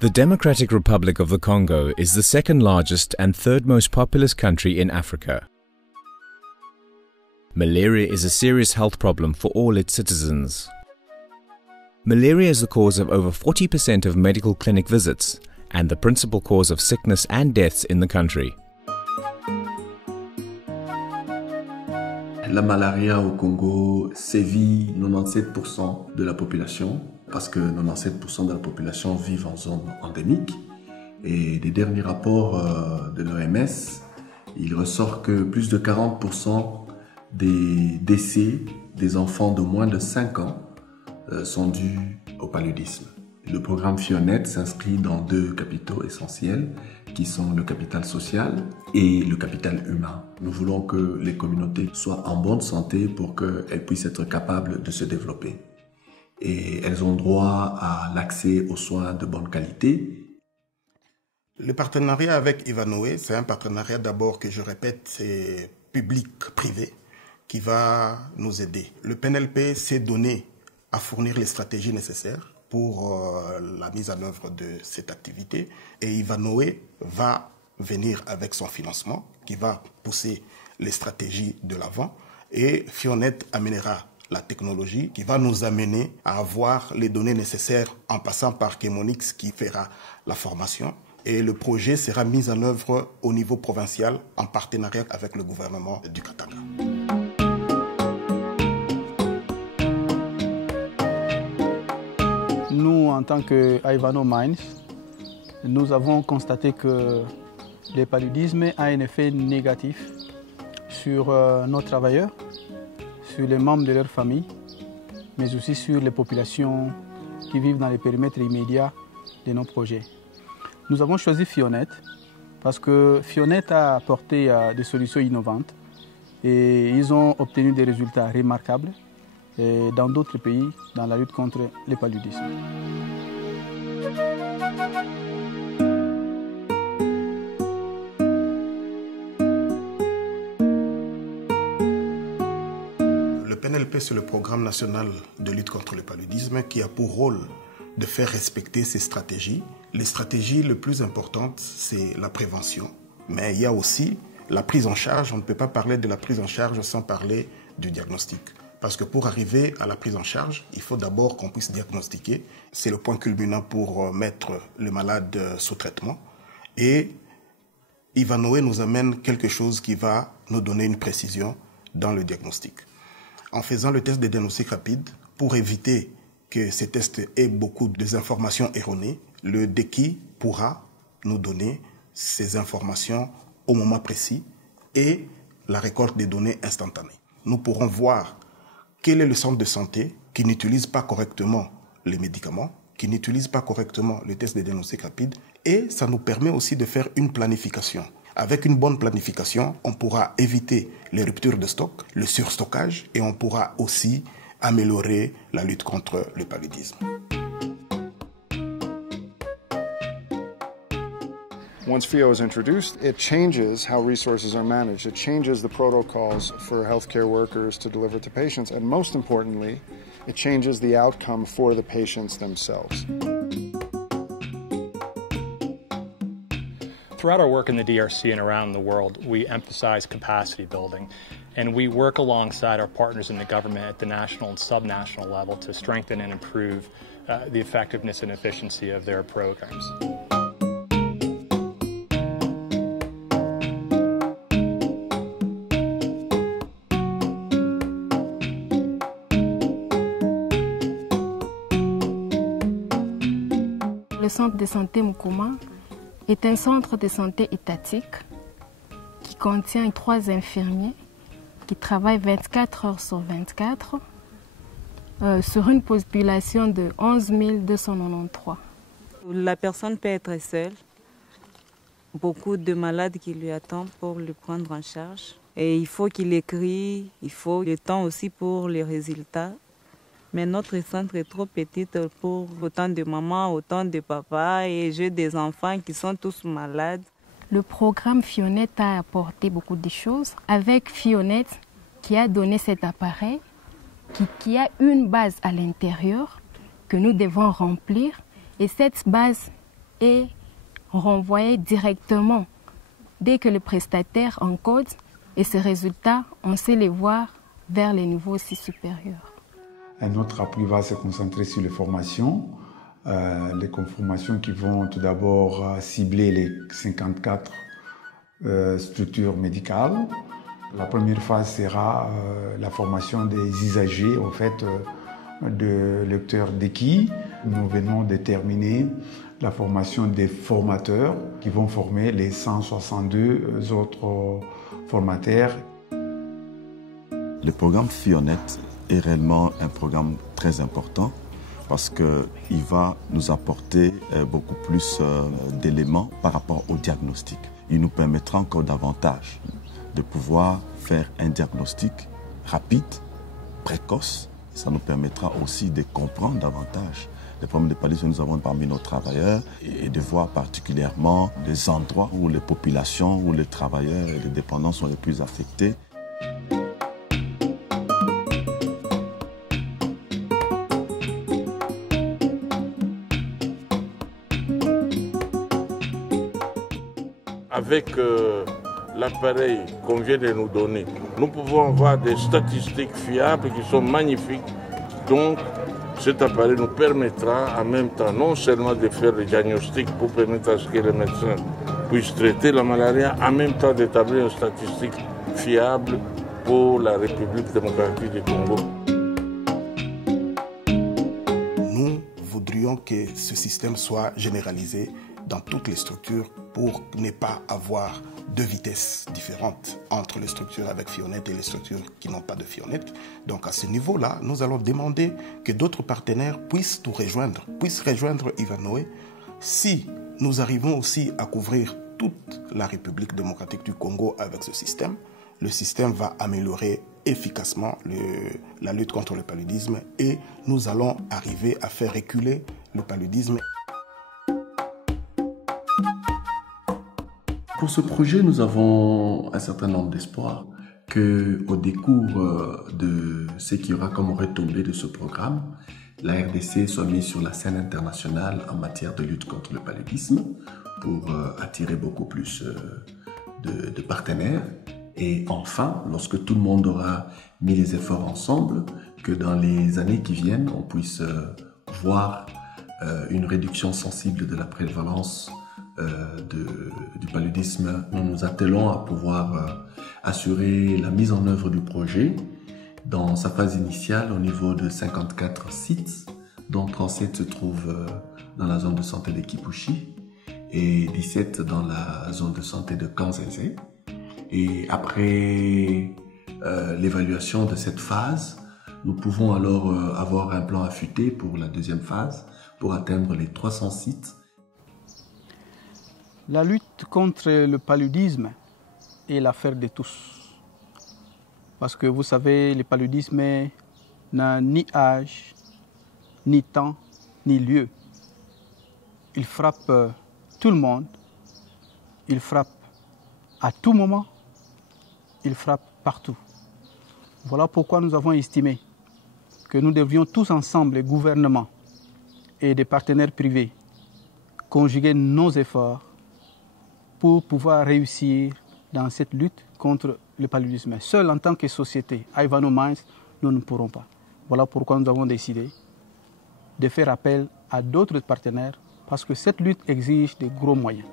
The Democratic Republic of the Congo is the second largest and third most populous country in Africa. Malaria is a serious health problem for all its citizens. Malaria is the cause of over 40% of medical clinic visits and the principal cause of sickness and deaths in the country. La malaria au Congo sévit 97% de la population, parce que 97% de la population vit en zone endémique. Et des derniers rapports de l'OMS, il ressort que plus de 40% des décès des enfants de moins de 5 ans sont dus au paludisme. Le programme FIONET s'inscrit dans deux capitaux essentiels qui sont le capital social et le capital humain. Nous voulons que les communautés soient en bonne santé pour qu'elles puissent être capables de se développer. Et elles ont droit à l'accès aux soins de bonne qualité. Le partenariat avec Ivanhoé, c'est un partenariat d'abord que je répète, c'est public-privé qui va nous aider. Le PNLP s'est donné à fournir les stratégies nécessaires pour la mise en œuvre de cette activité. Et Ivanhoé va venir avec son financement qui va pousser les stratégies de l'avant. Et FIONET amènera la technologie qui va nous amener à avoir les données nécessaires en passant par Chemonix qui fera la formation. Et le projet sera mis en œuvre au niveau provincial en partenariat avec le gouvernement du Katanga. Nous, en tant qu'Ivanhoé Mines, nous avons constaté que le paludisme a un effet négatif sur nos travailleurs, sur les membres de leur famille, mais aussi sur les populations qui vivent dans les périmètres immédiats de nos projets. Nous avons choisi FIONET parce que FIONET a apporté des solutions innovantes et ils ont obtenu des résultats remarquables dans d'autres pays dans la lutte contre le paludisme. Le PNLP, c'est le programme national de lutte contre le paludisme qui a pour rôle de faire respecter ces stratégies. Les stratégies les plus importantes, c'est la prévention. Mais il y a aussi la prise en charge. On ne peut pas parler de la prise en charge sans parler du diagnostic. Parce que pour arriver à la prise en charge, il faut d'abord qu'on puisse diagnostiquer. C'est le point culminant pour mettre le malade sous traitement. Et Ivanhoé nous amène quelque chose qui va nous donner une précision dans le diagnostic. En faisant le test de diagnostic rapide, pour éviter que ces tests aient beaucoup d'informations erronées, le DECI pourra nous donner ces informations au moment précis et la récolte des données instantanée. Nous pourrons voir quel est le centre de santé qui n'utilise pas correctement les médicaments, qui n'utilise pas correctement le test de diagnostic rapide, et ça nous permet aussi de faire une planification. Avec une bonne planification, on pourra éviter les ruptures de stock, le surstockage, et on pourra aussi améliorer la lutte contre le paludisme. Once FIO is introduced, it changes how resources are managed. It changes the protocols for healthcare workers to deliver to patients. And most importantly, it changes the outcome for the patients themselves. Throughout our work in the DRC and around the world, we emphasize capacity building. And we work alongside our partners in the government at the national and subnational level to strengthen and improve the effectiveness and efficiency of their programs. Le centre de santé Mukuma est un centre de santé étatique qui contient 3 infirmiers qui travaillent 24 heures sur 24 sur une population de 11 293. La personne peut être seule, beaucoup de malades qui lui attendent pour le prendre en charge. Et il faut qu'il écrit, il faut le temps aussi pour les résultats. Mais notre centre est trop petit pour autant de mamans, autant de papas et j'ai des enfants qui sont tous malades. Le programme FIONET a apporté beaucoup de choses. Avec FIONET, qui a donné cet appareil, qui a une base à l'intérieur que nous devons remplir. Et cette base est renvoyé directement dès que le prestataire encode, et ces résultats, on sait les voir vers les niveaux aussi supérieurs. Un autre appui va se concentrer sur les formations. Les formations qui vont tout d'abord cibler les 54 structures médicales. La première phase sera la formation des usagers en fait, de lecteurs d'équis. Nous venons de terminer la formation des formateurs qui vont former les 162 autres formateurs. Le programme FIONET est réellement un programme très important parce qu'il va nous apporter beaucoup plus d'éléments par rapport au diagnostic. Il nous permettra encore davantage de pouvoir faire un diagnostic rapide, précoce. Ça nous permettra aussi de comprendre davantage les problèmes de paludisme que nous avons parmi nos travailleurs et de voir particulièrement les endroits où les populations, où les travailleurs et les dépendants sont les plus affectés. Avec l'appareil qu'on vient de nous donner, nous pouvons avoir des statistiques fiables qui sont magnifiques. Donc, cet appareil nous permettra en même temps non seulement de faire le diagnostic pour permettre à ce que les médecins puissent traiter la malaria, en même temps d'établir une statistique fiable pour la République démocratique du Congo. Nous voudrions que ce système soit généralisé dans toutes les structures pour ne pas avoir deux vitesses différentes entre les structures avec FIONET et les structures qui n'ont pas de FIONET. Donc à ce niveau-là, nous allons demander que d'autres partenaires puissent nous rejoindre, puissent rejoindre Ivanhoe. Si nous arrivons aussi à couvrir toute la République démocratique du Congo avec ce système, le système va améliorer efficacement la lutte contre le paludisme et nous allons arriver à faire reculer le paludisme. Pour ce projet, nous avons un certain nombre d'espoirs qu'au décours de ce qui aura comme retombée de ce programme, la RDC soit mise sur la scène internationale en matière de lutte contre le paludisme pour attirer beaucoup plus de partenaires. Et enfin, lorsque tout le monde aura mis les efforts ensemble, que dans les années qui viennent, on puisse voir une réduction sensible de la prévalence du paludisme. Nous nous attelons à pouvoir assurer la mise en œuvre du projet dans sa phase initiale au niveau de 54 sites, dont 37 se trouvent dans la zone de santé de Kipushi et 17 dans la zone de santé de Kanzeze. Et après l'évaluation de cette phase, nous pouvons alors avoir un plan affûté pour la deuxième phase pour atteindre les 300 sites. La lutte contre le paludisme est l'affaire de tous. Parce que vous savez, le paludisme n'a ni âge, ni temps, ni lieu. Il frappe tout le monde. Il frappe à tout moment. Il frappe partout. Voilà pourquoi nous avons estimé que nous devrions tous ensemble, les gouvernements et des partenaires privés, conjuguer nos efforts pour pouvoir réussir dans cette lutte contre le paludisme. Seul en tant que société, Ivanhoe Mines, nous ne pourrons pas. Voilà pourquoi nous avons décidé de faire appel à d'autres partenaires parce que cette lutte exige de gros moyens.